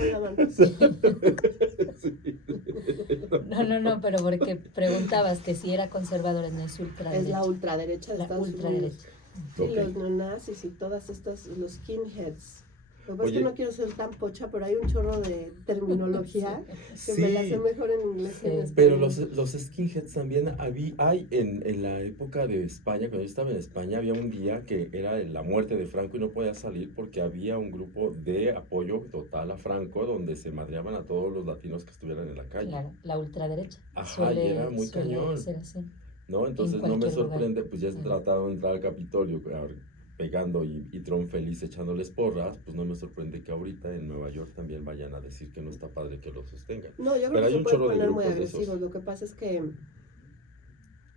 Hola, man. No, pero porque preguntabas que si era conservadora, no es ultraderecha. Es la ultraderecha de la Estados ultraderecha. Unidos. Sí, los neonazis y todas estas, los skinheads. Lo que pasa es que no quiero ser tan pocha, pero hay un chorro de terminología que me la sé mejor en inglés que en español. Pero los skinheads también hay en la época de España, cuando yo estaba en España, había un día que era la muerte de Franco y no podía salir porque había un grupo de apoyo total a Franco donde se madreaban a todos los latinos que estuvieran en la calle. Claro, la ultraderecha. Ajá, y era muy cañón. Ser así. ¿No? Entonces no me sorprende, pues ya he tratado de entrar al Capitolio pegando y Trump feliz echándoles porras, pues no me sorprende que ahorita en Nueva York también vayan a decir que no está padre que lo sostengan. No, yo creo que se pueden poner muy agresivos. Lo que pasa es que,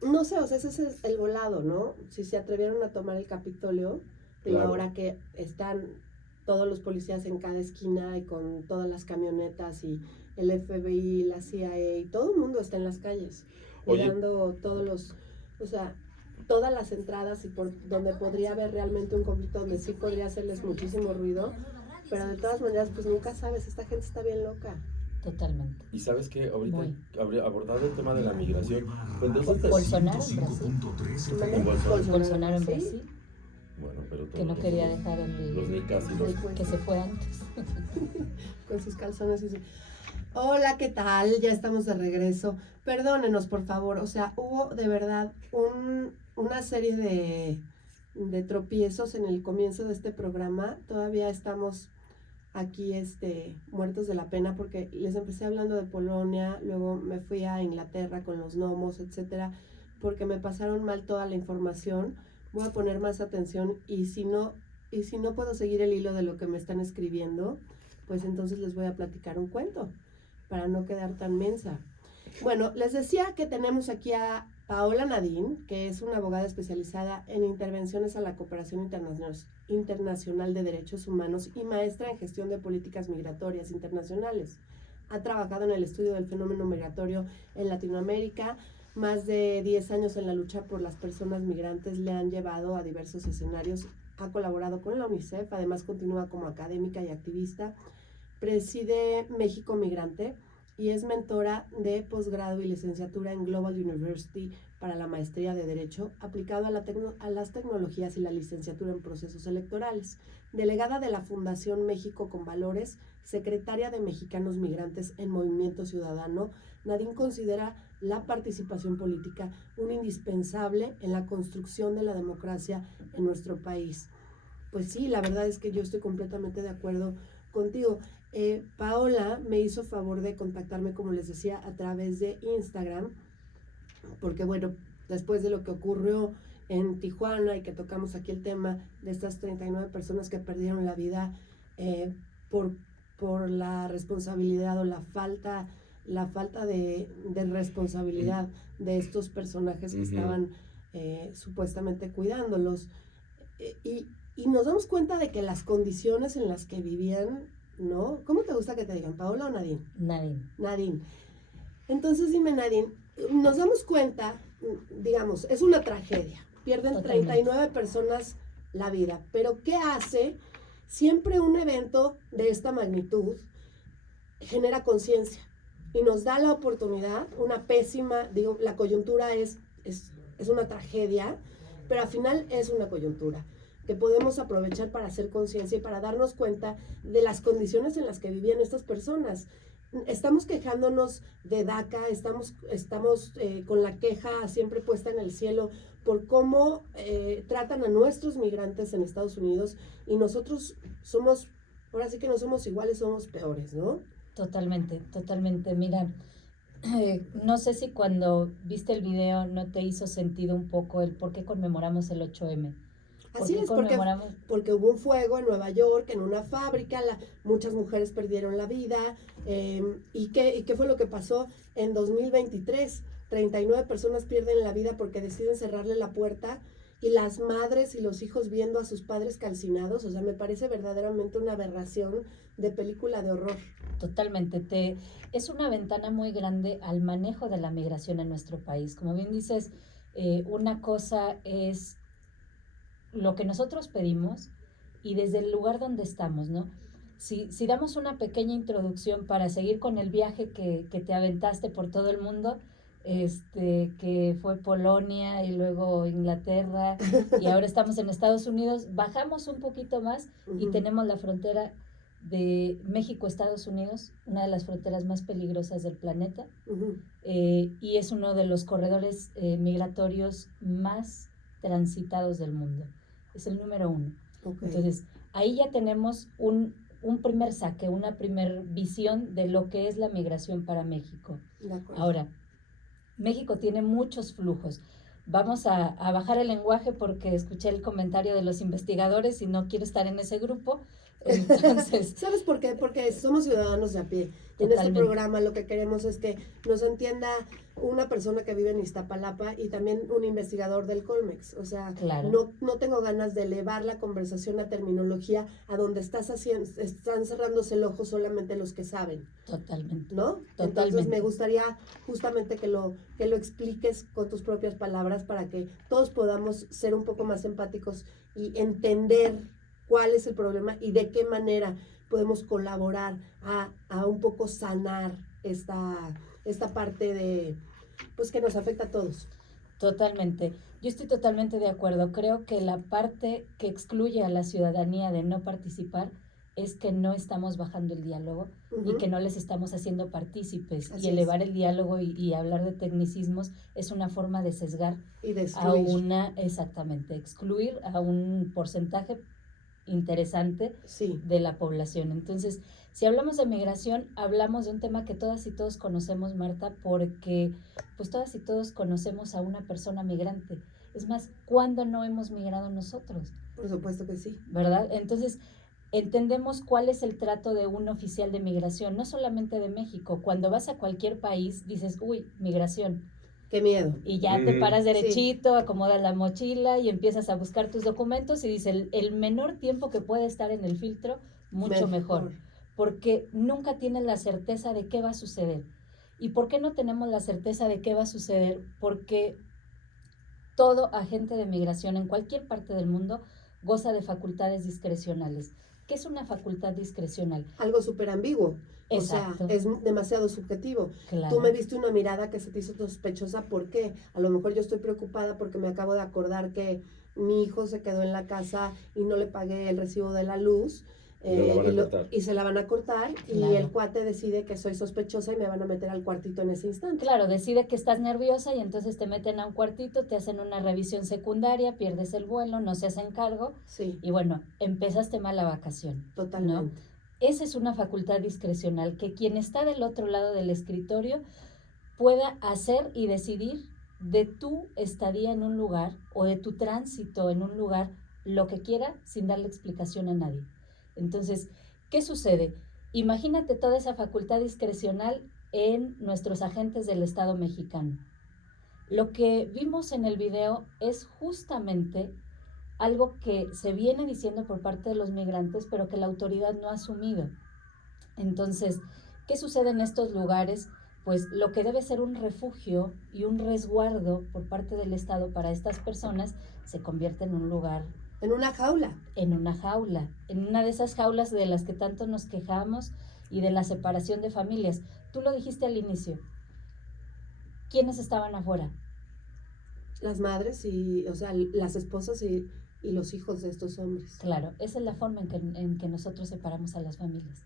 no sé, o sea, ese es el volado, ¿no? Si se atrevieron a tomar el Capitolio, digo, ahora que están todos los policías en cada esquina y con todas las camionetas y el FBI, la CIA, y todo el mundo está en las calles, cuidando todos los, o sea, todas las entradas y por donde podría haber realmente un conflicto, donde sí podría hacerles muchísimo ruido, pero de todas maneras, pues nunca sabes, esta gente está bien loca. Totalmente. Y sabes que ahorita abordando el tema de la migración, Bolsonaro en Brasil. Bolsonaro en Brasil. Bueno, pero que no quería dejar los nicas y los que se fue antes. Con sus calzones y su... Hola, ¿qué tal? Ya estamos de regreso. Perdónenos, por favor. O sea, hubo de verdad una serie de tropiezos en el comienzo de este programa. Todavía estamos aquí muertos de la pena porque les empecé hablando de Polonia, luego me fui a Inglaterra con los gnomos, etcétera, porque me pasaron mal toda la información. Voy a poner más atención y si no puedo seguir el hilo de lo que me están escribiendo, pues entonces les voy a platicar un cuento para no quedar tan mensa. Bueno, les decía que tenemos aquí a Paola Nadín, que es una abogada especializada en intervenciones a la cooperación internacional de derechos humanos y maestra en gestión de políticas migratorias internacionales. Ha trabajado en el estudio del fenómeno migratorio en Latinoamérica. Más de 10 años en la lucha por las personas migrantes le han llevado a diversos escenarios. Ha colaborado con la UNICEF, además continúa como académica y activista. Preside México Migrante y es mentora de posgrado y licenciatura en Global University para la maestría de Derecho aplicado a las tecnologías y la licenciatura en procesos electorales. Delegada de la Fundación México con Valores, secretaria de Mexicanos Migrantes en Movimiento Ciudadano, Nadín considera la participación política un indispensable en la construcción de la democracia en nuestro país. Pues sí, la verdad es que yo estoy completamente de acuerdo contigo. Paola me hizo favor de contactarme, como les decía, a través de Instagram, porque bueno, después de lo que ocurrió en Tijuana y que tocamos aquí el tema de estas 39 personas que perdieron la vida por la responsabilidad o la falta de responsabilidad de estos personajes que estaban supuestamente cuidándolos, y nos damos cuenta de que las condiciones en las que vivían, ¿no? ¿Cómo te gusta que te digan, Paola o Nadín? Nadín. Entonces dime, Nadín, nos damos cuenta, digamos, es una tragedia, pierden 39 personas la vida, pero ¿qué hace? Siempre un evento de esta magnitud genera conciencia y nos da la oportunidad, una pésima, digo, la coyuntura es una tragedia, pero al final es una coyuntura que podemos aprovechar para hacer conciencia y para darnos cuenta de las condiciones en las que vivían estas personas. Estamos quejándonos de DACA, estamos con la queja siempre puesta en el cielo por cómo tratan a nuestros migrantes en Estados Unidos, y nosotros somos, ahora sí que no somos iguales, somos peores, ¿no? Totalmente. Mira, no sé si cuando viste el video no te hizo sentido un poco el por qué conmemoramos el 8M. Así es, porque hubo un fuego en Nueva York, en una fábrica, muchas mujeres perdieron la vida, ¿y qué fue lo que pasó en 2023? 39 personas pierden la vida porque deciden cerrarle la puerta, y las madres y los hijos viendo a sus padres calcinados. O sea, me parece verdaderamente una aberración de película de horror. Totalmente, es una ventana muy grande al manejo de la migración en nuestro país. Como bien dices, una cosa es lo que nosotros pedimos y desde el lugar donde estamos, ¿no? si damos una pequeña introducción para seguir con el viaje que te aventaste por todo el mundo, que fue Polonia y luego Inglaterra y ahora estamos en Estados Unidos, bajamos un poquito más y tenemos la frontera de México-Estados Unidos, una de las fronteras más peligrosas del planeta, y es uno de los corredores migratorios más transitados del mundo. Es el número 1. Okay. Entonces, ahí ya tenemos un primer saque, una primer visión de lo que es la migración para México. Ahora, México tiene muchos flujos. Vamos a bajar el lenguaje porque escuché el comentario de los investigadores y no quiero estar en ese grupo. Entonces, ¿sabes por qué? Porque somos ciudadanos de a pie. Y en este programa lo que queremos es que nos entienda una persona que vive en Iztapalapa y también un investigador del Colmex. O sea, claro. no tengo ganas de elevar la conversación a terminología a donde están cerrándose el ojo solamente los que saben. Totalmente. ¿No? Totalmente. Entonces me gustaría justamente que lo expliques con tus propias palabras para que todos podamos ser un poco más empáticos y entender cuál es el problema y de qué manera podemos colaborar a un poco sanar esta parte de, pues, que nos afecta a todos. Totalmente. Yo estoy totalmente de acuerdo. Creo que la parte que excluye a la ciudadanía de no participar es que no estamos bajando el diálogo y que no les estamos haciendo partícipes. Así y elevar el diálogo y hablar de tecnicismos es una forma de sesgar y de excluir a un porcentaje interesante de la población. Entonces, si hablamos de migración, hablamos de un tema que todas y todos conocemos, Marta, porque pues todas y todos conocemos a una persona migrante. Es más, ¿cuándo no hemos migrado nosotros? Por supuesto que sí. ¿Verdad? Entonces, entendemos cuál es el trato de un oficial de migración, no solamente de México. Cuando vas a cualquier país, dices, uy, migración. ¡Qué miedo! Y ya te paras derechito, acomodas la mochila y empiezas a buscar tus documentos y dices, el menor tiempo que puede estar en el filtro, mucho mejor. Porque nunca tienes la certeza de qué va a suceder. ¿Y por qué no tenemos la certeza de qué va a suceder? Porque todo agente de migración en cualquier parte del mundo goza de facultades discrecionales. ¿Qué es una facultad discrecional? Algo súper ambiguo. Exacto. O sea, es demasiado subjetivo. Claro. Tú me diste una mirada que se te hizo sospechosa. ¿Por qué? A lo mejor yo estoy preocupada porque me acabo de acordar que mi hijo se quedó en la casa y no le pagué el recibo de la luz. Y se la van a cortar. Claro. Y el cuate decide que soy sospechosa y me van a meter al cuartito en ese instante. Claro, decide que estás nerviosa y entonces te meten a un cuartito, te hacen una revisión secundaria, pierdes el vuelo, no se hacen cargo. Sí. Y bueno, empezaste mal la vacación. Totalmente. ¿No? Esa es una facultad discrecional, que quien está del otro lado del escritorio pueda hacer y decidir de tu estadía en un lugar o de tu tránsito en un lugar, lo que quiera, sin darle explicación a nadie. Entonces, ¿qué sucede? Imagínate toda esa facultad discrecional en nuestros agentes del Estado mexicano. Lo que vimos en el video es justamente algo que se viene diciendo por parte de los migrantes, pero que la autoridad no ha asumido. Entonces, ¿qué sucede en estos lugares? Pues lo que debe ser un refugio y un resguardo por parte del Estado para estas personas se convierte en un lugar. En una jaula. En una jaula, en una de esas jaulas de las que tanto nos quejamos y de la separación de familias. Tú lo dijiste al inicio. ¿Quiénes estaban afuera? Las madres y, o sea, las esposas y los hijos de estos hombres. Claro, esa es la forma en que nosotros separamos a las familias.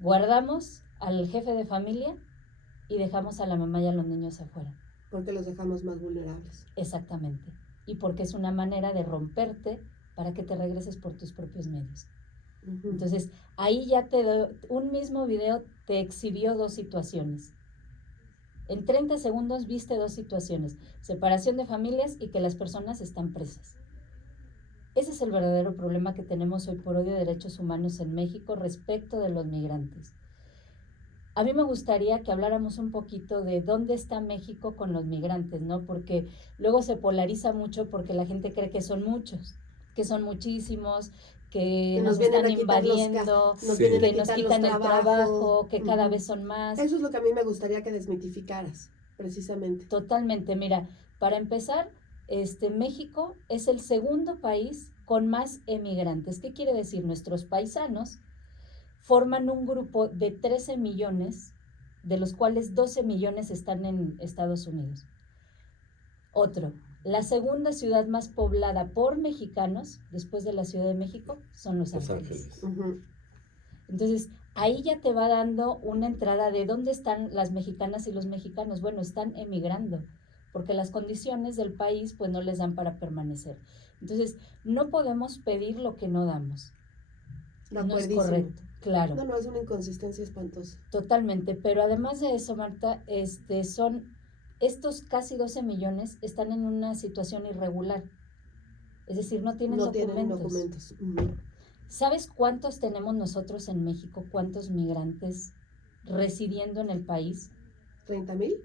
Guardamos al jefe de familia y dejamos a la mamá y a los niños afuera. Porque los dejamos más vulnerables. Exactamente. Y porque es una manera de romperte para que te regreses por tus propios medios. Uh-huh. Entonces, ahí ya un mismo video te exhibió dos situaciones. En 30 segundos viste dos situaciones: separación de familias y que las personas están presas. Ese es el verdadero problema que tenemos hoy por hoy de derechos humanos en México respecto de los migrantes. A mí me gustaría que habláramos un poquito de dónde está México con los migrantes, ¿no? Porque luego se polariza mucho porque la gente cree que son muchos, que son muchísimos, que nos están invadiendo, que nos quitan el trabajo, que cada vez son más. Eso es lo que a mí me gustaría que desmitificaras, precisamente. Totalmente. Mira, para empezar, México es el segundo país con más emigrantes. ¿Qué quiere decir? Nuestros paisanos forman un grupo de 13 millones, de los cuales 12 millones están en Estados Unidos. Otro, la segunda ciudad más poblada por mexicanos, después de la Ciudad de México, son Los Ángeles. Ujú. Entonces, ahí ya te va dando una entrada de dónde están las mexicanas y los mexicanos. Bueno, están emigrando, porque las condiciones del país pues no les dan para permanecer. Entonces, no podemos pedir lo que no damos. De No es acuerdísimo. correcto, claro. No, es una inconsistencia espantosa. Totalmente, pero además de eso, Marta, son estos casi 12 millones están en una situación irregular. Es decir, no tienen documentos. Ujú. ¿Sabes cuántos tenemos nosotros en México? ¿Cuántos migrantes residiendo en el país? ¿30,000?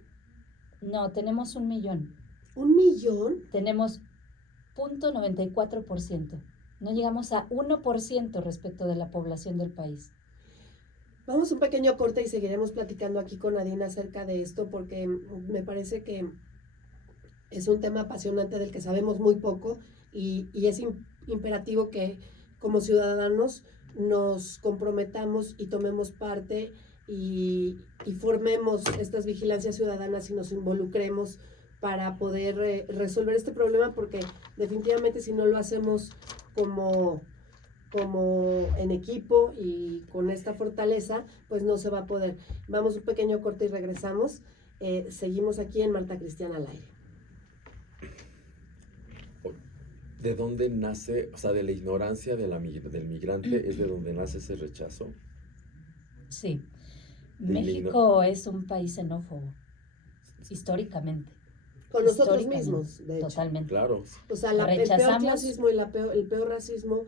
No, tenemos 1 millón. ¿1 millón? Tenemos 0.94%. No llegamos a 1% respecto de la población del país. Vamos a un pequeño corte y seguiremos platicando aquí con Nadine acerca de esto porque me parece que es un tema apasionante del que sabemos muy poco y es imperativo que como ciudadanos nos comprometamos y tomemos parte y formemos estas vigilancias ciudadanas y nos involucremos para poder resolver este problema, porque definitivamente si no lo hacemos como en equipo y con esta fortaleza, pues no se va a poder. Vamos a un pequeño corte y regresamos. Seguimos aquí en Marta Cristiana al aire. ¿De dónde nace, o sea, de la ignorancia del migrante es de donde nace ese rechazo? Sí. México es un país xenófobo, históricamente. Con nosotros mismos, de hecho. Totalmente. Claro. O sea, el peor clasismo y el peor racismo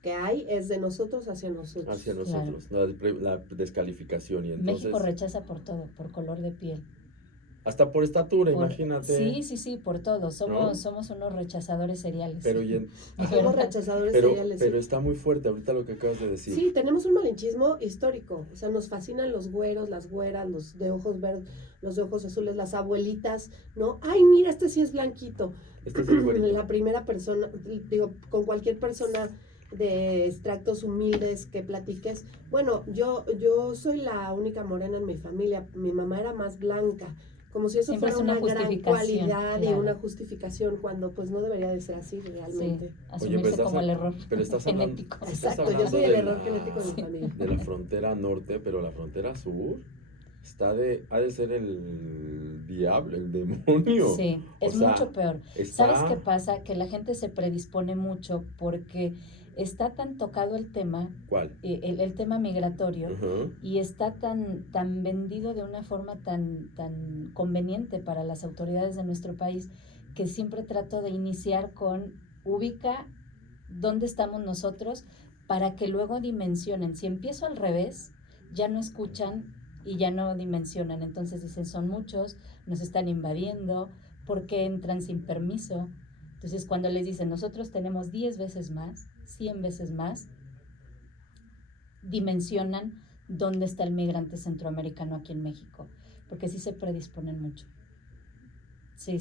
que hay es de nosotros hacia nosotros. Hacia nosotros, claro. la descalificación. Y entonces, México rechaza por todo, por color de piel. Hasta por estatura, imagínate. Sí, por todo. Somos unos rechazadores seriales. Pero, somos rechazadores seriales. Pero está muy fuerte ahorita lo que acabas de decir. Sí, tenemos un malinchismo histórico. O sea, nos fascinan los güeros, las güeras, los de ojos verdes, los de ojos azules, las abuelitas, ¿no? Ay, mira, este sí es blanquito. Este es el güerito. La primera persona, digo, con cualquier persona de extractos humildes que platiques. Bueno, yo soy la única morena en mi familia. Mi mamá era más blanca. Como si eso siempre fuera una gran cualidad, claro. Y una justificación, cuando pues no debería de ser así realmente. Sí, asumirse como el error pero estás genético. Exacto, yo soy el error genético de mi familia. De la frontera norte, pero la frontera sur ha de ser el diablo, el demonio. Sí, es mucho peor. ¿Sabes qué pasa? Que la gente se predispone mucho porque está tan tocado el tema. ¿Cuál? El tema migratorio. Uh-huh. Y está tan vendido de una forma tan conveniente para las autoridades de nuestro país, que siempre trato de iniciar con ubica dónde estamos nosotros para que luego dimensionen. Si empiezo al revés, ya no escuchan y ya no dimensionan. Entonces dicen, son muchos, nos están invadiendo, ¿por qué entran sin permiso? Entonces cuando les dicen, nosotros tenemos 10 veces más, 100 veces más, dimensionan dónde está el migrante centroamericano aquí en México, porque sí se predisponen mucho. Sí,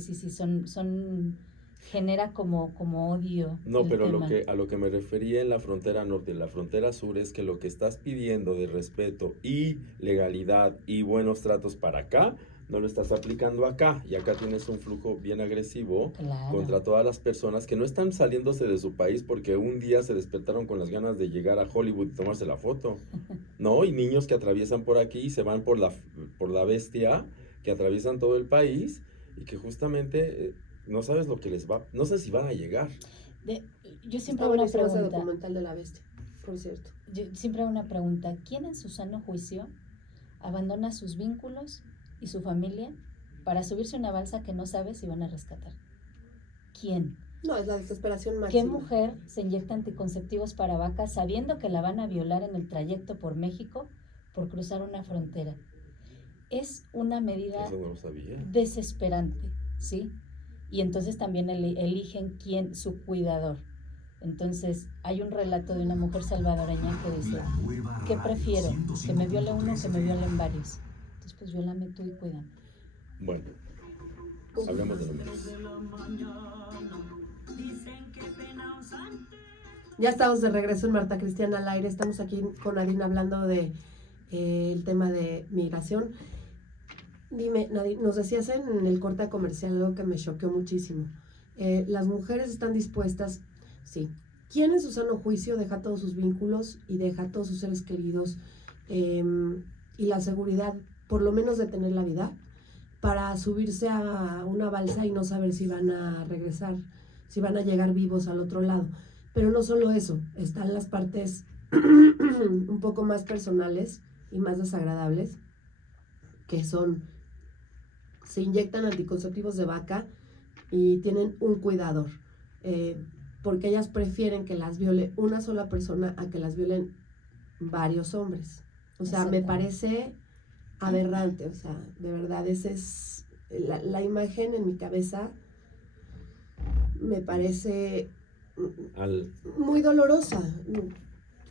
genera como odio. No, pero a lo que me refería en la frontera norte y la frontera sur es que lo que estás pidiendo de respeto y legalidad y buenos tratos para acá, no lo estás aplicando acá, y acá tienes un flujo bien agresivo, claro, contra todas las personas que no están saliéndose de su país porque un día se despertaron con las ganas de llegar a Hollywood y tomarse la foto, ¿no? Y niños que atraviesan por aquí y se van por la bestia, que atraviesan todo el país y que justamente no sabes lo que les va, no sé si van a llegar. Yo siempre hago una pregunta. Ese documental de la bestia, por cierto. Yo siempre hago una pregunta. ¿Quién en su sano juicio abandona sus vínculos y su familia para subirse a una balsa que no sabe si van a rescatar? ¿Quién? No, es la desesperación máxima. ¿Qué mujer se inyecta anticonceptivos para vacas sabiendo que la van a violar en el trayecto por México por cruzar una frontera? Es una medida desesperante, ¿sí? Y entonces también eligen quién, su cuidador. Entonces hay un relato de una mujer salvadoreña que dice, ¿qué prefiero? ¿Que me viole uno o que me violen varios? Entonces pues viólame tú y cuídame. Bueno, hablemos de números. Ya estamos de regreso en Marta Cristiana al aire. Estamos aquí con Nadine hablando de el tema de migración. Dime, Nadine, nos decías en el corte comercial algo que me choqueó muchísimo. Las mujeres están dispuestas, sí. ¿Quién en su sano juicio deja todos sus vínculos y deja todos sus seres queridos y la seguridad, por lo menos de tener la vida, para subirse a una balsa y no saber si van a regresar, si van a llegar vivos al otro lado? Pero no solo eso, están las partes un poco más personales y más desagradables, que son, se inyectan anticonceptivos de vaca y tienen un cuidador, porque ellas prefieren que las viole una sola persona a que las violen varios hombres. O sea, me parece aberrante, o sea, de verdad, esa es la imagen en mi cabeza, me parece muy dolorosa.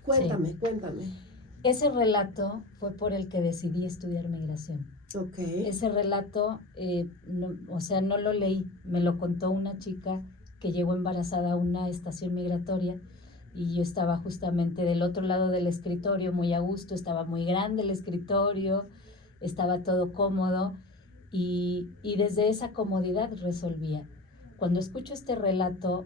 Cuéntame. Ese relato fue por el que decidí estudiar migración. Okay. Ese relato, no lo leí, me lo contó una chica que llegó embarazada a una estación migratoria y yo estaba justamente del otro lado del escritorio, muy a gusto, estaba muy grande el escritorio, estaba todo cómodo y desde esa comodidad resolvía. Cuando escucho este relato,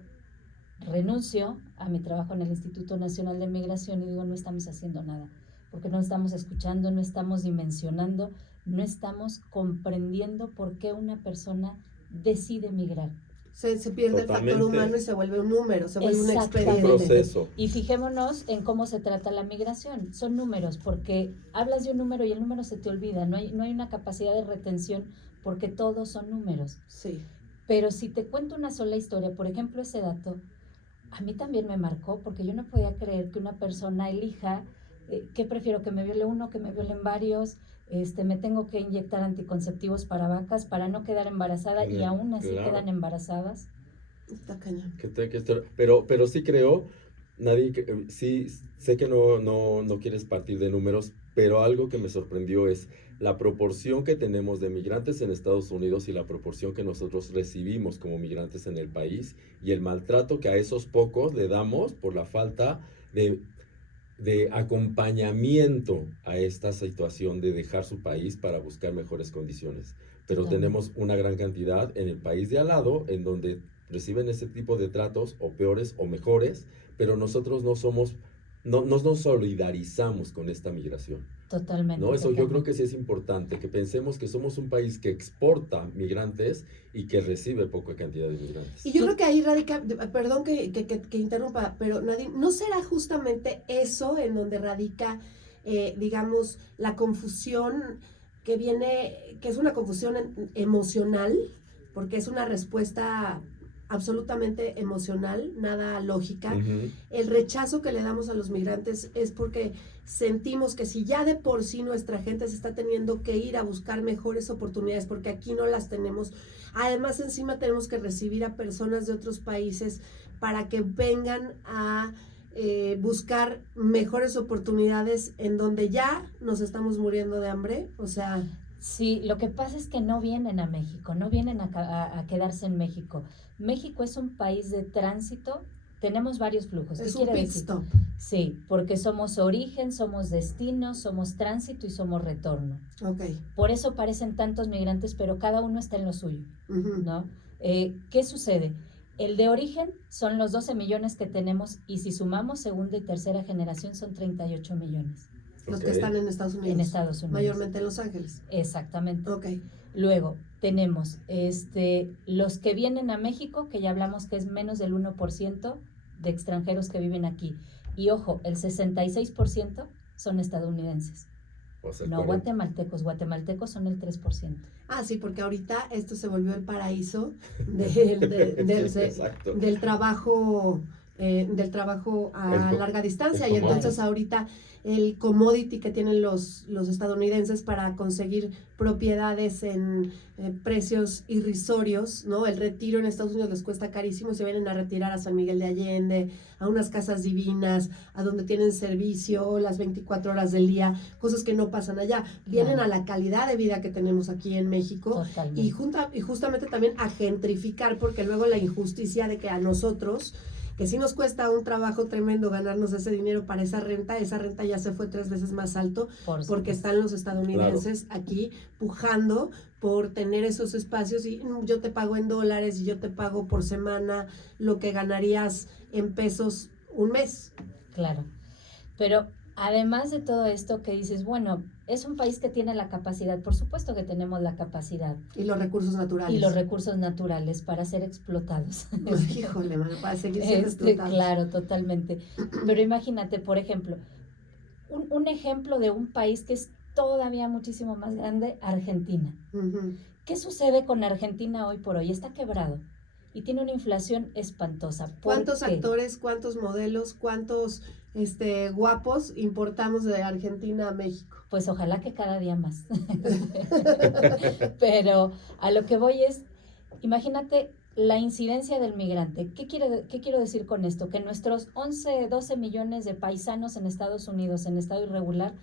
renuncio a mi trabajo en el Instituto Nacional de Migración y digo, no estamos haciendo nada, porque no estamos escuchando, no estamos dimensionando, no estamos comprendiendo por qué una persona decide migrar. Se pierde Totalmente. El factor humano y se vuelve un número, se vuelve un expediente. Un proceso. Y fijémonos en cómo se trata la migración. Son números, porque hablas de un número y el número se te olvida. No hay una capacidad de retención porque todos son números. Sí. Pero si te cuento una sola historia, por ejemplo, ese dato, a mí también me marcó porque yo no podía creer que una persona elija ¿qué prefiero? ¿Que me viole uno, que me violen varios? Me tengo que inyectar anticonceptivos para vacas para no quedar embarazada y aún así quedan embarazadas. Está cañón. Pero sí creo, Nadine, sí sé que no quieres partir de números, pero algo que me sorprendió es la proporción que tenemos de migrantes en Estados Unidos y la proporción que nosotros recibimos como migrantes en el país y el maltrato que a esos pocos le damos por la falta de acompañamiento a esta situación de dejar su país para buscar mejores condiciones. Pero tenemos una gran cantidad en el país de al lado en donde reciben ese tipo de tratos o peores o mejores, pero nosotros no nos solidarizamos con esta migración. Totalmente. ¿No? Eso yo creo que sí es importante, que pensemos que somos un país que exporta migrantes y que recibe poca cantidad de migrantes. Y yo creo que ahí radica, perdón que interrumpa, pero Nadine, ¿no será justamente eso en donde radica, digamos, la confusión que es una confusión emocional, porque es una respuesta absolutamente emocional, nada lógica? Uh-huh. El rechazo que le damos a los migrantes es porque sentimos que si ya de por sí nuestra gente se está teniendo que ir a buscar mejores oportunidades porque aquí no las tenemos, además encima tenemos que recibir a personas de otros países para que vengan a buscar mejores oportunidades en donde ya nos estamos muriendo de hambre, o sea... Sí, lo que pasa es que no vienen a México, no vienen a quedarse en México. México es un país de tránsito, tenemos varios flujos. Es ¿Qué un quiere pit decir? stop. Sí, porque somos origen, somos destino, somos tránsito y somos retorno. Okay. Por eso parecen tantos migrantes, pero cada uno está en lo suyo, Uh-huh. ¿no? ¿Qué sucede? El de origen son los 12 millones que tenemos y si sumamos segunda y tercera generación son 38 millones. Los que están en Estados Unidos. En Estados Unidos. Mayormente en Los Ángeles. Exactamente. Ok. Luego tenemos los que vienen a México, que ya hablamos que es menos del 1% de extranjeros que viven aquí. Y ojo, el 66% son estadounidenses. O sea, No guatemaltecos son el 3%. Ah, sí, porque ahorita esto se volvió el paraíso del trabajo a larga distancia y entonces ahorita el commodity que tienen los estadounidenses para conseguir propiedades en precios irrisorios, ¿no? El retiro en Estados Unidos les cuesta carísimo, se vienen a retirar a San Miguel de Allende, a unas casas divinas, a donde tienen servicio las 24 horas del día, cosas que no pasan allá. Vienen a la calidad de vida que tenemos aquí en México. Totalmente. Y justamente también a gentrificar, porque luego la injusticia de que a nosotros que sí nos cuesta un trabajo tremendo ganarnos ese dinero para esa renta ya se fue 3 veces más alto porque están los estadounidenses aquí pujando por tener esos espacios y yo te pago en dólares y yo te pago por semana lo que ganarías en pesos un mes. Claro, pero además de todo esto que dices, bueno, es un país que tiene la capacidad, por supuesto que tenemos la capacidad. Y los recursos naturales. Y los recursos naturales para ser explotados. Híjole, mano, para seguir siendo explotados. Claro, totalmente. Pero imagínate, por ejemplo, un ejemplo de un país que es todavía muchísimo más grande, Argentina. Uh-huh. ¿Qué sucede con Argentina hoy por hoy? Está quebrado y tiene una inflación espantosa. ¿Cuántos actores, cuántos modelos, cuántos guapos importamos de Argentina a México? Pues ojalá que cada día más. Pero a lo que voy es, imagínate la incidencia del migrante. ¿Qué quiero decir con esto? Que nuestros 11, 12 millones de paisanos en Estados Unidos, en estado irregular,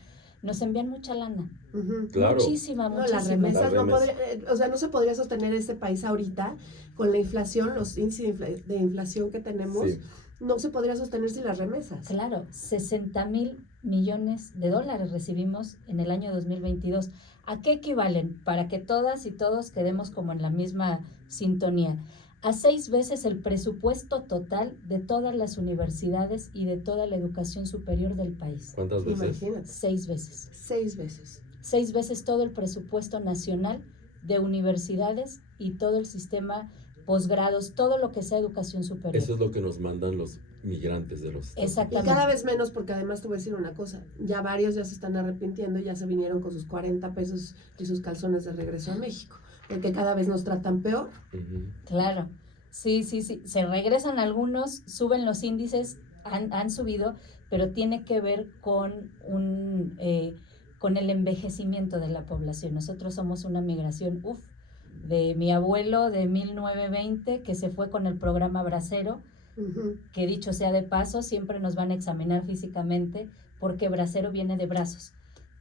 nos envían mucha lana. Uh-huh. Claro. Muchísima. Las remesas no se podría sostener este país ahorita con la inflación, los índices de inflación que tenemos. Sí. No se podría sostener sin las remesas. Claro, 60,000 millones de dólares recibimos en el año 2022. ¿A qué equivalen? Para que todas y todos quedemos como en la misma sintonía. A 6 veces el presupuesto total de todas las universidades y de toda la educación superior del país. ¿Cuántas veces? Imagínate. 6 veces. 6 veces. 6 veces todo el presupuesto nacional de universidades y todo el sistema posgrados, todo lo que sea educación superior. Eso es lo que nos mandan los migrantes de los Estados. Exactamente. Y cada vez menos, porque además te voy a decir una cosa, ya varios ya se están arrepintiendo, ya se vinieron con sus 40 pesos y sus calzones de regreso a México, porque cada vez nos tratan peor. Uh-huh. Claro, sí, se regresan algunos, suben los índices, han subido, pero tiene que ver con con el envejecimiento de la población. Nosotros somos una migración, de mi abuelo de 1920 que se fue con el programa Bracero, uh-huh. Que dicho sea de paso, siempre nos van a examinar físicamente porque Bracero viene de brazos.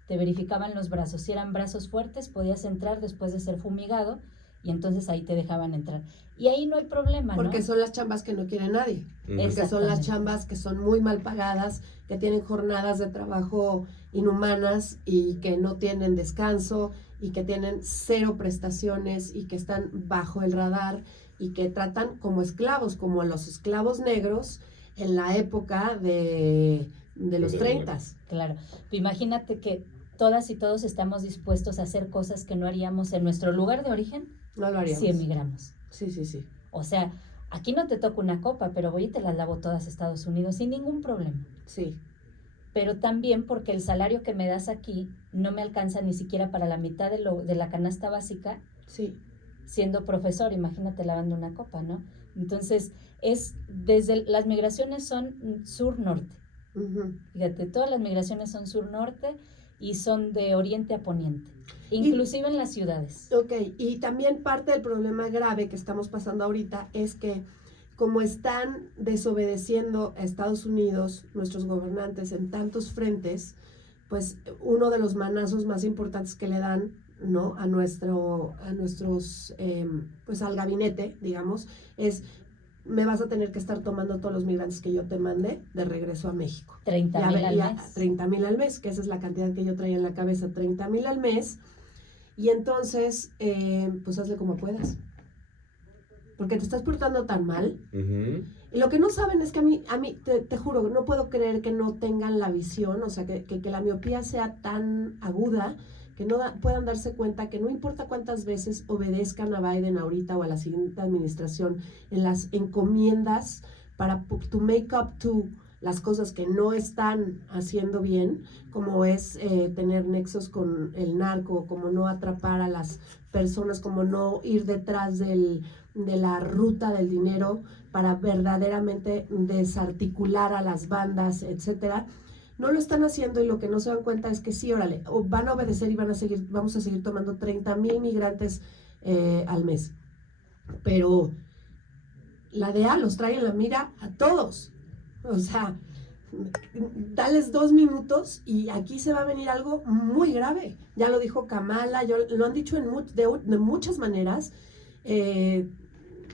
Te verificaban los brazos. Si eran brazos fuertes, podías entrar después de ser fumigado y entonces ahí te dejaban entrar. Y ahí no hay problema, porque ¿no? son las chambas que no quiere nadie. Porque son las chambas que son muy mal pagadas, que tienen jornadas de trabajo inhumanas y que no tienen descanso y que tienen 0 prestaciones y que están bajo el radar y que tratan como esclavos, como a los esclavos negros en la época de los 30s. Claro, imagínate que todas y todos estamos dispuestos a hacer cosas que no haríamos en nuestro lugar de origen. No lo haríamos. Si emigramos. Sí. O sea, aquí no te toca una copa, pero voy y te las lavo todas a Estados Unidos sin ningún problema. Sí. Pero también porque el salario que me das aquí no me alcanza ni siquiera para la mitad de la canasta básica. Sí. Siendo profesor, imagínate lavando una copa, ¿no? Entonces, las migraciones son sur-norte. Uh-huh. Fíjate, todas las migraciones son sur-norte y son de oriente a poniente, inclusive en las ciudades. Ok, y también parte del problema grave que estamos pasando ahorita es que como están desobedeciendo a Estados Unidos, nuestros gobernantes en tantos frentes, pues uno de los manazos más importantes que le dan, ¿no?, a nuestros, pues al gabinete, digamos, es: me vas a tener que estar tomando todos los migrantes que yo te mandé de regreso a México. 30,000 al mes. 30,000 al mes, que esa es la cantidad que yo traía en la cabeza, 30,000 al mes. Y entonces, pues hazle como puedas. Porque te estás portando tan mal. Uh-huh. Y lo que no saben es que a mí te juro, no puedo creer que no tengan la visión, o sea, que la miopía sea tan aguda, que no puedan darse cuenta que no importa cuántas veces obedezcan a Biden ahorita o a la siguiente administración en las encomiendas para to make up to las cosas que no están haciendo bien, como es tener nexos con el narco, como no atrapar a las personas, como no ir detrás de la ruta del dinero para verdaderamente desarticular a las bandas, etcétera. No lo están haciendo y lo que no se dan cuenta es que sí, órale, van a obedecer y vamos a seguir tomando 30,000 migrantes al mes. Pero la DEA los trae en la mira a todos. O sea, dales 2 minutos y aquí se va a venir algo muy grave. Ya lo dijo Kamala, lo han dicho de muchas maneras.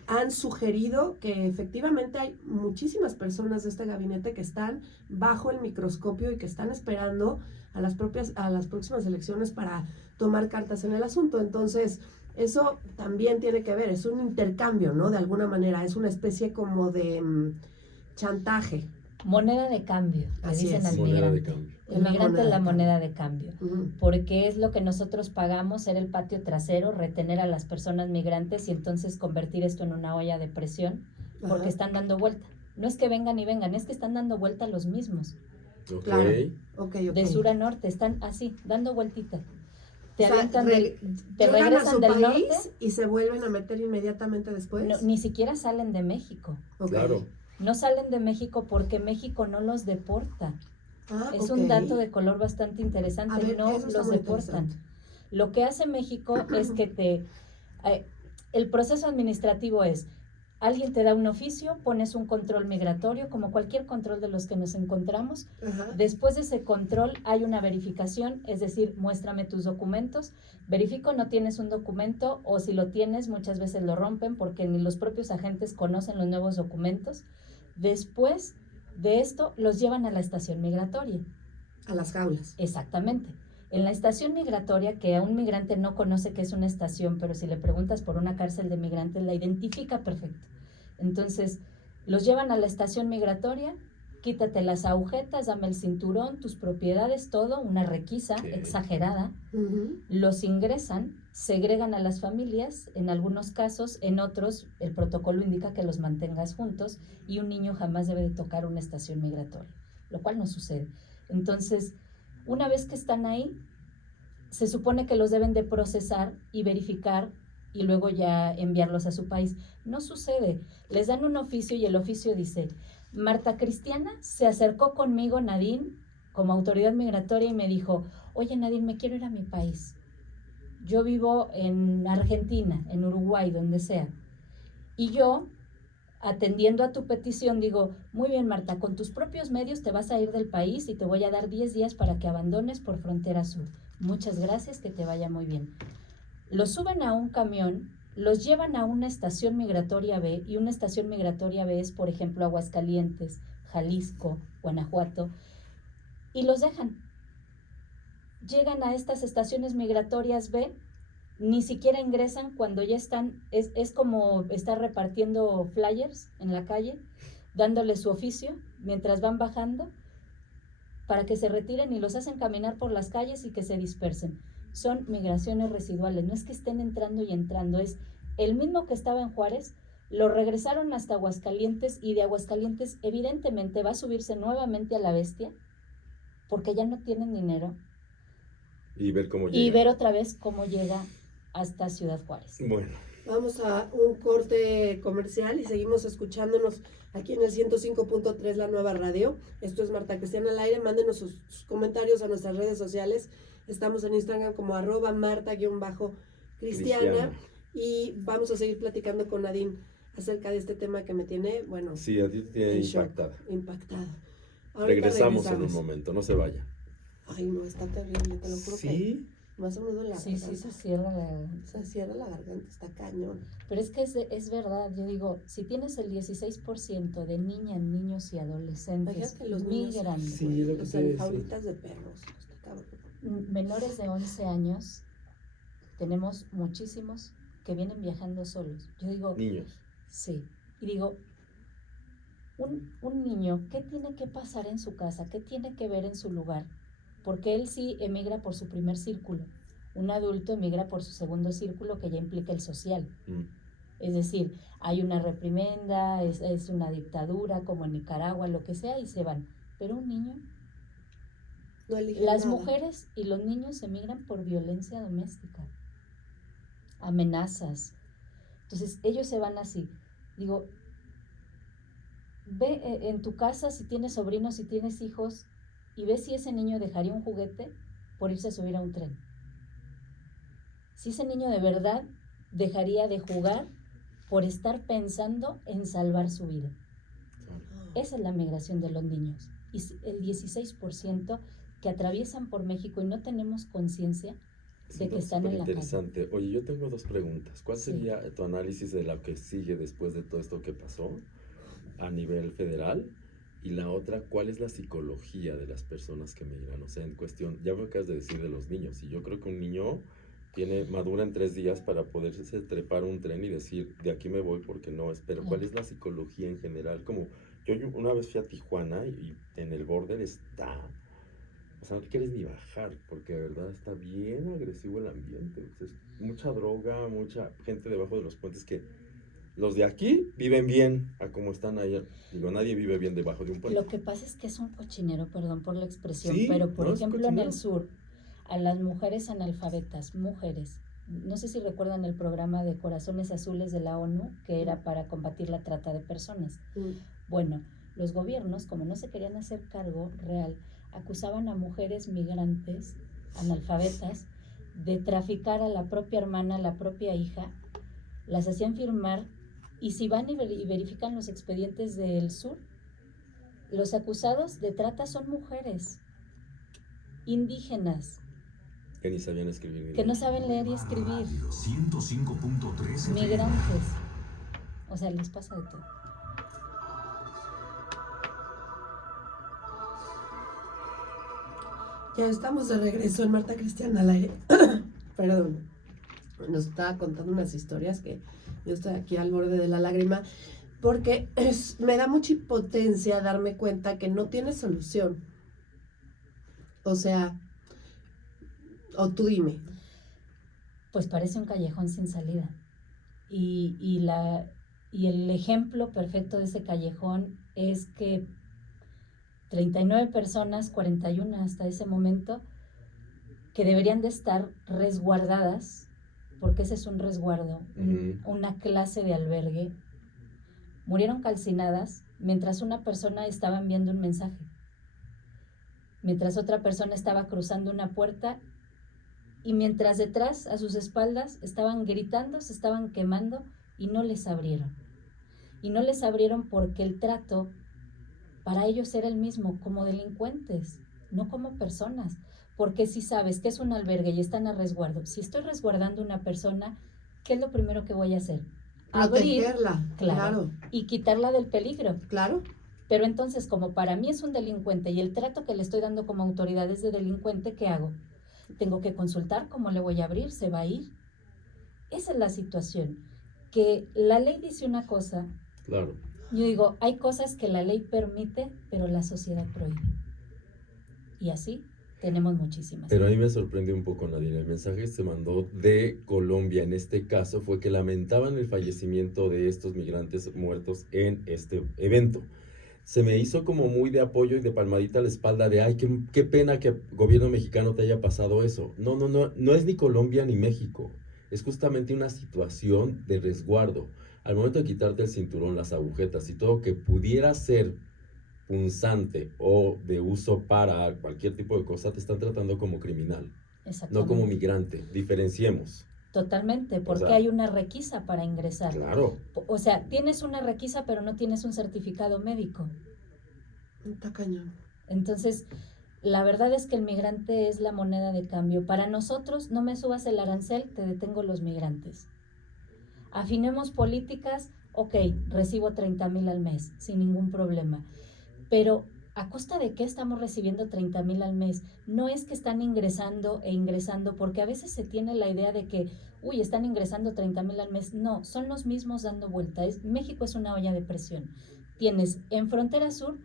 han sugerido que efectivamente hay muchísimas personas de este gabinete que están bajo el microscopio y que están esperando a las próximas elecciones para tomar cartas en el asunto. Entonces, eso también tiene que ver, es un intercambio, ¿no? De alguna manera, es una especie como de chantaje. Moneda de cambio, le Así dicen es. al Moneda de migrante. cambio. El La migrante es la moneda moneda de cambio, Ujú. porque es lo que nosotros pagamos, ser el patio trasero, retener a las personas migrantes y entonces convertir esto en una olla de presión, porque Ajá. están dando vuelta. No es que vengan y vengan, es que están dando vuelta los mismos. Ok. Claro. Ok. De sur a norte, están así, dando vueltita. Te O sea, avientan te llegan a regresan su del país norte, y se vuelven a meter inmediatamente después. no, ni siquiera salen de México. Ok. Claro. No salen de México porque México no los deporta. Ah, Es ok. un dato de color bastante interesante, A ver, no eso está los muy deportan. interesante. Lo que hace México es que el proceso administrativo es, alguien te da un oficio, pones un control migratorio, como cualquier control de los que nos encontramos. Ajá. Después de ese control hay una verificación, es decir, muéstrame tus documentos. Verifico no tienes un documento, o si lo tienes muchas veces lo rompen porque ni los propios agentes conocen los nuevos documentos. Después de esto los llevan a la estación migratoria. A las jaulas. Exactamente. En la estación migratoria, que a un migrante no conoce que es una estación, pero si le preguntas por una cárcel de migrantes, la identifica perfecto. Entonces, los llevan a la estación migratoria, quítate las agujetas, dame el cinturón, tus propiedades, todo, una requisa exagerada. Ujú. Los ingresan, segregan a las familias, en algunos casos, en otros, el protocolo indica que los mantengas juntos y un niño jamás debe de tocar una estación migratoria, lo cual no sucede. Entonces, una vez que están ahí, se supone que los deben de procesar y verificar y luego ya enviarlos a su país. No sucede. Les dan un oficio y el oficio dice, Marta Cristiana se acercó conmigo, Nadine, como autoridad migratoria y me dijo, oye Nadine, me quiero ir a mi país. Yo vivo en Argentina, en Uruguay, donde sea. Y yo, atendiendo a tu petición, digo, muy bien Marta, con tus propios medios te vas a ir del país y te voy a dar 10 días para que abandones por frontera sur. Muchas gracias, que te vaya muy bien. Los suben a un camión, los llevan a una estación migratoria B, y una estación migratoria B es, por ejemplo, Aguascalientes, Jalisco, Guanajuato, y los dejan. Llegan a estas estaciones migratorias B, ni siquiera ingresan cuando ya están, es como estar repartiendo flyers en la calle, dándole su oficio mientras van bajando para que se retiren y los hacen caminar por las calles y que se dispersen. Son migraciones residuales, no es que estén entrando y entrando, es el mismo que estaba en Juárez, lo regresaron hasta Aguascalientes y de Aguascalientes evidentemente va a subirse nuevamente a la bestia porque ya no tienen dinero. Y ver cómo llega. Y ver otra vez cómo llega hasta Ciudad Juárez. Bueno. Vamos a un corte comercial y seguimos escuchándonos aquí en el 105.3 La Nueva Radio. Esto es Marta Cristiana al aire. Mándenos sus comentarios a nuestras redes sociales. Estamos en Instagram como @Marta_Cristiana. Y vamos a seguir platicando con Nadine acerca de este tema que me tiene, bueno, Sí, a ti te tiene en shock, impactada. Ahorita Regresamos en un momento, no se vaya. Ay, no, está terrible, te lo juro que Sí. más o menos la Sí, garganta. se cierra la garganta. Se cierra la garganta, está cañón. Pero es que es verdad, yo digo, si tienes el 16% de niñas, niños y adolescentes Imagínate los niños. migrando, Sí, lo que O te sea, iba a en decir. jaulitas de perros, está cabrón. menores de 11 años, tenemos muchísimos que vienen viajando solos. Yo digo, Niños. sí, y digo, un niño, ¿qué tiene que pasar en su casa? ¿Qué tiene que ver en su lugar? Porque él sí emigra por su primer círculo. Un adulto emigra por su segundo círculo, que ya implica el social. Es decir, hay una reprimenda, es una dictadura como en Nicaragua, lo que sea, y se van. Pero un niño, No elige las nada. mujeres y los niños emigran por violencia doméstica, amenazas. Entonces ellos se van así. Digo, ve en tu casa si tienes sobrinos, si tienes hijos, y ve si ese niño dejaría un juguete por irse a subir a un tren. Si ese niño de verdad dejaría de jugar por estar pensando en salvar su vida. Esa es la migración de los niños. Y el 16% que atraviesan por México y no tenemos conciencia de que están en la calle. Interesante. Oye, yo tengo dos preguntas. ¿Cuál Sí. sería tu análisis de lo que sigue después de todo esto que pasó a nivel federal? Y la otra, ¿cuál es la psicología de las personas que migran? O sea, en cuestión, ya me acabas de decir de los niños, y yo creo que un niño madura en 3 días para poderse trepar un tren y decir, de aquí me voy porque no espero. ¿Cuál es la psicología en general? Como yo una vez fui a Tijuana y en el border está, o sea, no te quieres ni bajar porque de verdad está bien agresivo el ambiente. O sea, es mucha droga, mucha gente debajo de los puentes que los de aquí viven bien a como están allá. Digo, nadie vive bien debajo de un puente. Lo que pasa es que es un cochinero, perdón por la expresión, Sí, pero por no, es ejemplo en cochinero. el sur, a las mujeres analfabetas, mujeres, no sé si recuerdan el programa de Corazones Azules de la ONU, que era para combatir la trata de personas. Bueno, los gobiernos, como no se querían hacer cargo real, acusaban a mujeres migrantes, analfabetas, de traficar a la propia hermana, a la propia hija, las hacían firmar, y si van y verifican los expedientes del sur, los acusados de trata son mujeres indígenas Que ni sabían escribir. que no saben leer y escribir, 105.3 migrantes, o sea, les pasa de todo. Ya estamos de regreso en Marta Cristiana al aire. Perdón. Nos estaba contando unas historias que yo estoy aquí al borde de la lágrima porque me da mucha impotencia darme cuenta que no tiene solución. O sea, o tú dime. Pues parece un callejón sin salida. Y el ejemplo perfecto de ese callejón es que 39 personas, 41 hasta ese momento, que deberían de estar resguardadas, porque ese es un resguardo, una clase de albergue, murieron calcinadas mientras una persona estaba enviando un mensaje, mientras otra persona estaba cruzando una puerta y mientras detrás, a sus espaldas, estaban gritando, se estaban quemando y no les abrieron. Y no les abrieron porque el trato para ellos era el mismo, como delincuentes, no como personas. Porque si sabes que es un albergue y están a resguardo, si estoy resguardando una persona, ¿qué es lo primero que voy a hacer? Protegerla, claro, y quitarla del peligro. Claro. Pero entonces, como para mí es un delincuente y el trato que le estoy dando como autoridad es de delincuente, ¿qué hago? Tengo que consultar cómo le voy a abrir, se va a ir. Esa es la situación, que la ley dice una cosa. Claro. Yo digo, hay cosas que la ley permite, pero la sociedad prohíbe. Y así tenemos muchísimas. Pero a mí me sorprendió un poco, Nadine. El mensaje que se mandó de Colombia en este caso fue que lamentaban el fallecimiento de estos migrantes muertos en este evento. Se me hizo como muy de apoyo y de palmadita a la espalda de, ay, qué pena que el gobierno mexicano te haya pasado eso. No es ni Colombia ni México. Es justamente una situación de resguardo. Al momento de quitarte el cinturón, las agujetas y todo que pudiera ser punzante o de uso para cualquier tipo de cosa, te están tratando como criminal, no como migrante. Diferenciemos. Totalmente, porque hay una requisa para ingresar. Claro. O sea, tienes una requisa, pero no tienes un certificado médico. Está cañón. Entonces, la verdad es que el migrante es la moneda de cambio. Para nosotros, no me subas el arancel, te detengo los migrantes. Afinemos políticas, ok, recibo 30,000 al mes, sin ningún problema. Pero, ¿a costa de qué estamos recibiendo 30,000 al mes? No es que están ingresando e ingresando, porque a veces se tiene la idea de que, están ingresando 30,000 al mes. No, son los mismos dando vueltas. México es una olla de presión. Tienes en frontera sur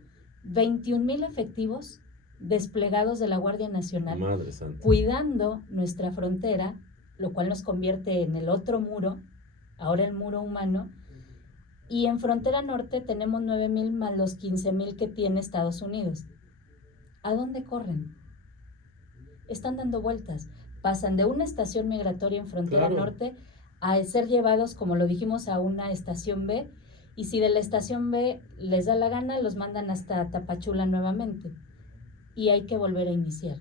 21,000 efectivos desplegados de la Guardia Nacional, Madre Santa, cuidando nuestra frontera, lo cual nos convierte en el otro muro, ahora el muro humano. Y en frontera norte tenemos 9,000 más los 15,000 que tiene Estados Unidos. ¿A dónde corren? Están dando vueltas. Pasan de una estación migratoria en frontera norte a ser llevados, como lo dijimos, a una estación B. Y si de la estación B les da la gana, los mandan hasta Tapachula nuevamente. Y hay que volver a iniciar.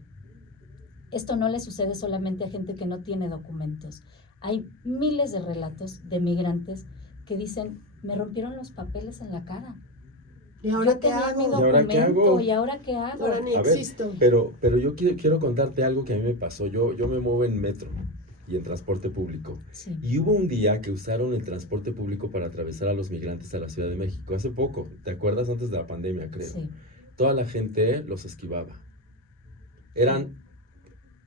Esto no le sucede solamente a gente que no tiene documentos. Hay miles de relatos de migrantes que dicen, me rompieron los papeles en la cara. ¿Y ahora Yo qué tenía mi hago? ¿Y ahora qué documento, hago? ¿y ahora qué hago? Ahora ni A ver, existo. pero yo quiero contarte algo que a mí me pasó. Yo me muevo en metro y en transporte público. Sí, Y hubo un día que usaron el transporte público para atravesar a los migrantes a la Ciudad de México. Hace poco, ¿te acuerdas? Antes de la pandemia, creo. sí. Toda la gente los esquivaba. Eran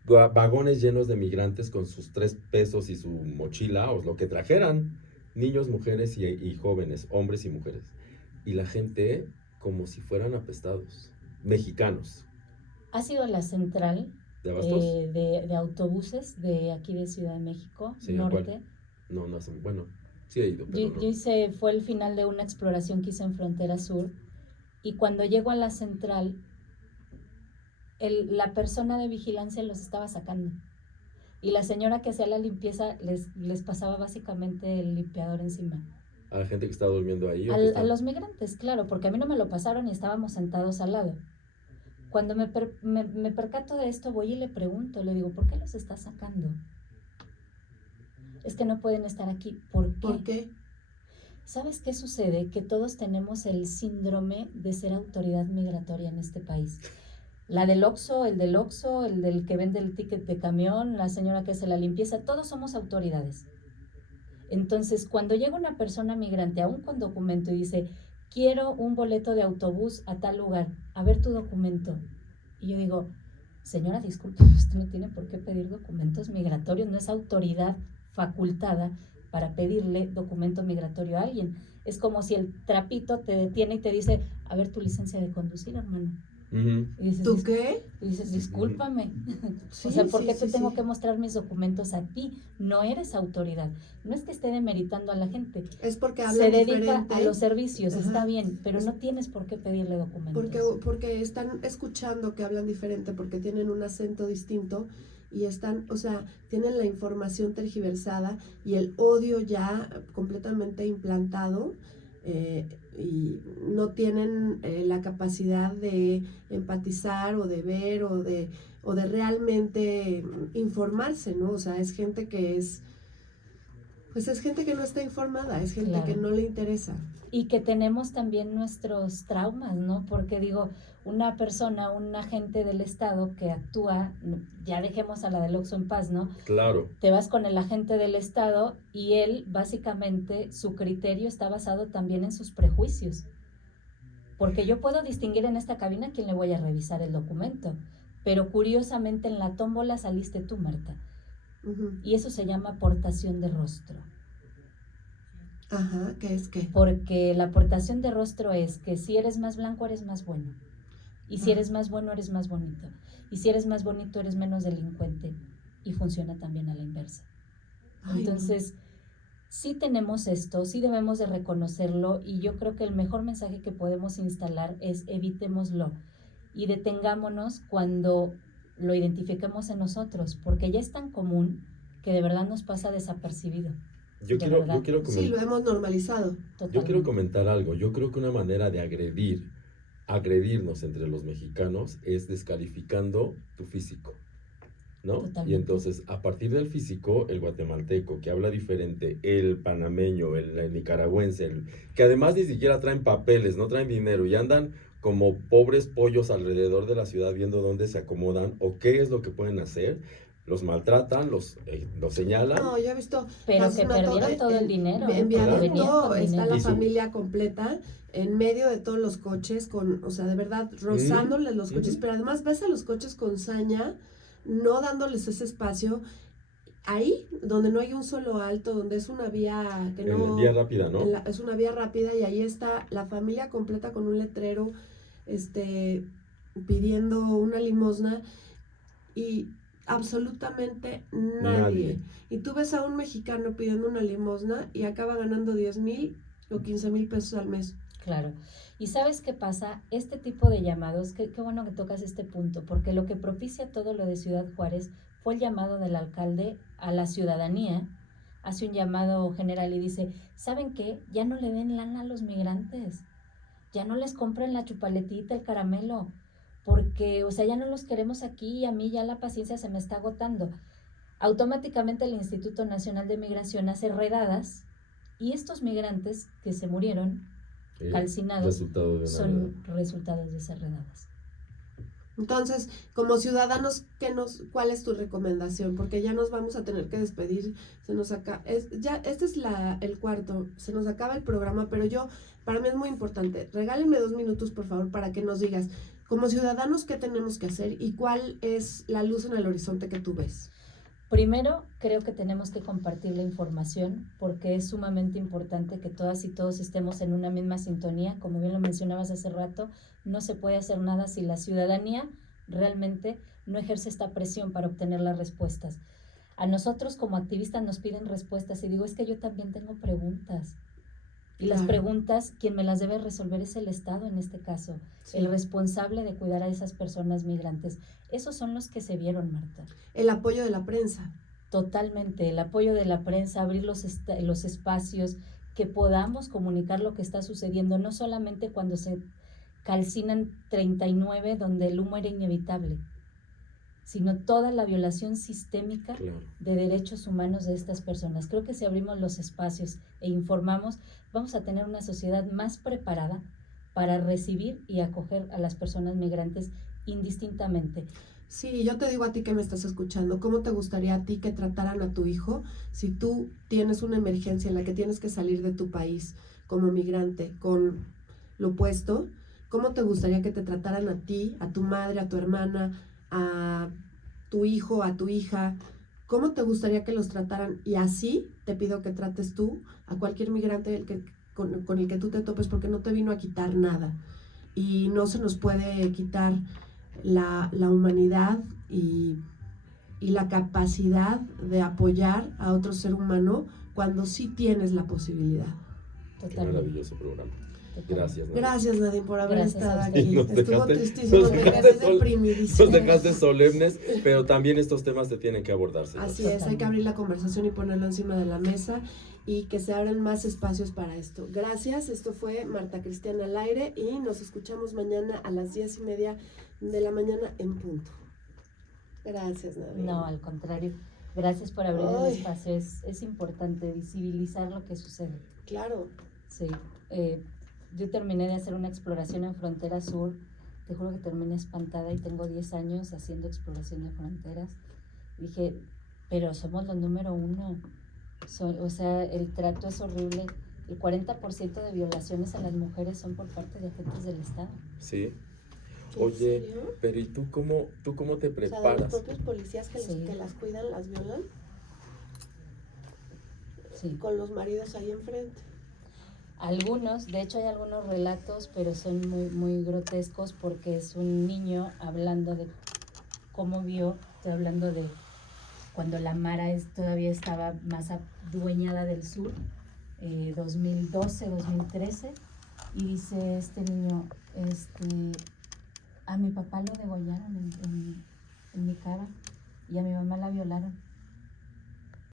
vagones llenos de migrantes con sus 3 pesos y su mochila o lo que trajeran. Niños, mujeres y jóvenes, hombres y mujeres. Y la gente como si fueran apestados. Mexicanos. ¿Ha sido la central ¿De Abastos? de autobuses de aquí de Ciudad de México, Sí, ¿a norte? cuál? No, bueno, sí he ido, pero Yo no. hice, fue el final de una exploración que hice en Frontera Sur, y cuando llego a la central, la persona de vigilancia los estaba sacando. Y la señora que hacía la limpieza les pasaba básicamente el limpiador encima. A la gente que está durmiendo ahí. ¿O que A están? los migrantes, claro, porque a mí no me lo pasaron y estábamos sentados al lado. Cuando me percato de esto, voy y le pregunto, le digo, ¿por qué los está sacando? Es que no pueden estar aquí. ¿Por qué? ¿Por qué? ¿Sabes qué sucede? Que todos tenemos el síndrome de ser autoridad migratoria en este país. La del Oxxo, el del que vende el ticket de camión, la señora que hace la limpieza, todos somos autoridades. Entonces, cuando llega una persona migrante, aún con documento, y dice, quiero un boleto de autobús a tal lugar, a ver tu documento. Y yo digo, señora, disculpe, usted no tiene por qué pedir documentos migratorios, no es autoridad facultada para pedirle documento migratorio a alguien. Es como si el trapito te detiene y te dice, a ver tu licencia de conducir, hermano. Ujú. Y dices, ¿Tú qué? y dices, discúlpame. Sí, O sea, ¿por qué sí, te sí, tengo sí. que mostrar mis documentos a ti? No eres autoridad. No es que esté demeritando a la gente. Es porque Se hablan dedica diferente. a los servicios, Ajá. está bien, pero no tienes por qué pedirle documentos. Porque están escuchando que hablan diferente, porque tienen un acento distinto y están, o sea, tienen la información tergiversada y el odio ya completamente implantado, y no tienen la capacidad de empatizar o de ver o de realmente informarse, ¿no? O sea, es gente que pues es gente que no está informada, es gente Claro. que no le interesa. Y que tenemos también nuestros traumas, ¿no? Porque digo, una persona, un agente del Estado que actúa, ya dejemos a la del Oxxo en paz, ¿no? Claro. Te vas con el agente del Estado y él, básicamente, su criterio está basado también en sus prejuicios. Porque yo puedo distinguir en esta cabina a quién le voy a revisar el documento, pero curiosamente en la tómbola saliste tú, Marta. Uh-huh. Y eso se llama aportación de rostro. Ajá, ¿qué es qué? Porque la aportación de rostro es que si eres más blanco, eres más bueno. Y si eres más bueno, eres más bonito. Y si eres más bonito, eres menos delincuente. Y funciona también a la inversa. Ay, Entonces, sí tenemos esto, sí debemos de reconocerlo, y yo creo que el mejor mensaje que podemos instalar es evitémoslo y detengámonos cuando lo identifiquemos en nosotros, porque ya es tan común que de verdad nos pasa desapercibido. Yo De quiero verdad. sí, lo hemos normalizado. Yo quiero comentar algo. Yo creo que una manera de agredirnos entre los mexicanos es descalificando tu físico, ¿no? Totalmente. Y entonces, a partir del físico, el guatemalteco, que habla diferente, el panameño, el nicaragüense, que además ni siquiera traen papeles, no traen dinero y andan como pobres pollos alrededor de la ciudad viendo dónde se acomodan o qué es lo que pueden hacer. Los maltratan, los señalan. No, yo he visto. Pero que perdieron todo el dinero. En Venían Viaducto con está dinero. la familia completa en medio de todos los coches, con, o sea, de verdad, rozándoles los coches, pero además ves a los coches con saña, no dándoles ese espacio. Ahí, donde no hay un solo alto, donde es una vía que no... Vía rápida, ¿no? Es una vía rápida, y ahí está la familia completa con un letrero, pidiendo una limosna, y absolutamente nadie. Y tú ves a un mexicano pidiendo una limosna y acaba ganando 10,000 o 15,000 pesos al mes. Claro. ¿Y sabes qué pasa? Este tipo de llamados, qué bueno que tocas este punto, porque lo que propicia todo lo de Ciudad Juárez fue el llamado del alcalde a la ciudadanía. Hace un llamado general y dice, ¿saben qué? Ya no le den lana a los migrantes, ya no les compren la chupaletita, el caramelo, porque, o sea, ya no los queremos aquí y a mí ya la paciencia se me está agotando. Automáticamente el Instituto Nacional de Migración hace redadas y estos migrantes que se murieron calcinados Resultado de una son redada. resultados de esas redadas. Entonces, como ciudadanos, ¿cuál es tu recomendación? Porque ya nos vamos a tener que despedir, se nos acaba, este es el cuarto, se nos acaba el programa, pero para mí es muy importante, regálenme 2 minutos, por favor, para que nos digas, como ciudadanos, ¿qué tenemos que hacer y cuál es la luz en el horizonte que tú ves? Primero, creo que tenemos que compartir la información porque es sumamente importante que todas y todos estemos en una misma sintonía. Como bien lo mencionabas hace rato, no se puede hacer nada si la ciudadanía realmente no ejerce esta presión para obtener las respuestas. A nosotros como activistas nos piden respuestas y digo, es que yo también tengo preguntas. Y las preguntas, quien me las debe resolver es el Estado en este caso, sí, el responsable de cuidar a esas personas migrantes. Esos son los que se vieron, Marta. El apoyo de la prensa. Totalmente, el apoyo de la prensa, abrir los espacios, que podamos comunicar lo que está sucediendo, no solamente cuando se calcinan 39, donde el humo era inevitable, sino toda la violación sistémica, claro, de derechos humanos de estas personas. Creo que si abrimos los espacios e informamos, vamos a tener una sociedad más preparada para recibir y acoger a las personas migrantes indistintamente. Sí, yo te digo a ti que me estás escuchando, ¿cómo te gustaría a ti que trataran a tu hijo si tú tienes una emergencia en la que tienes que salir de tu país como migrante con lo opuesto? ¿Cómo te gustaría que te trataran a ti, a tu madre, a tu hermana, a tu hijo, a tu hija? ¿Cómo te gustaría que los trataran? Y así te pido que trates tú a cualquier migrante con el que tú te topes, porque no te vino a quitar nada. Y no se nos puede quitar la humanidad y la capacidad de apoyar a otro ser humano cuando sí tienes la posibilidad. Qué maravilloso programa. Gracias, Nadine. Gracias, Nadine, por haber estado aquí. Estuvo tristísimo, me quedé deprimidísima. Nos dejaste solemnes, pero también estos temas se tienen que abordar. Así es, hay que abrir la conversación y ponerlo encima de la mesa y que se abran más espacios para esto. Gracias, esto fue Marta Cristiana al aire y nos escuchamos mañana a las 10:30 de la mañana en punto. Gracias, Nadine. No, al contrario. Gracias por abrir el espacio. Es importante visibilizar lo que sucede. Claro. Sí. Yo terminé de hacer una exploración en Frontera Sur. Te juro que terminé espantada y tengo 10 años haciendo exploración de fronteras. Dije, pero somos los número 1. O sea, el trato es horrible. El 40% de violaciones a las mujeres son por parte de agentes del Estado. Sí. Oye, pero ¿y tú cómo te preparas? O sea, ¿los propios policías que las cuidan las violan? Sí. Con los maridos ahí enfrente. Algunos, de hecho hay algunos relatos, pero son muy, muy grotescos porque es un niño hablando de cómo vio, estoy hablando de cuando la Mara todavía estaba más adueñada del sur, 2012, 2013, y dice este niño, a mi papá lo degollaron en mi cara y a mi mamá la violaron.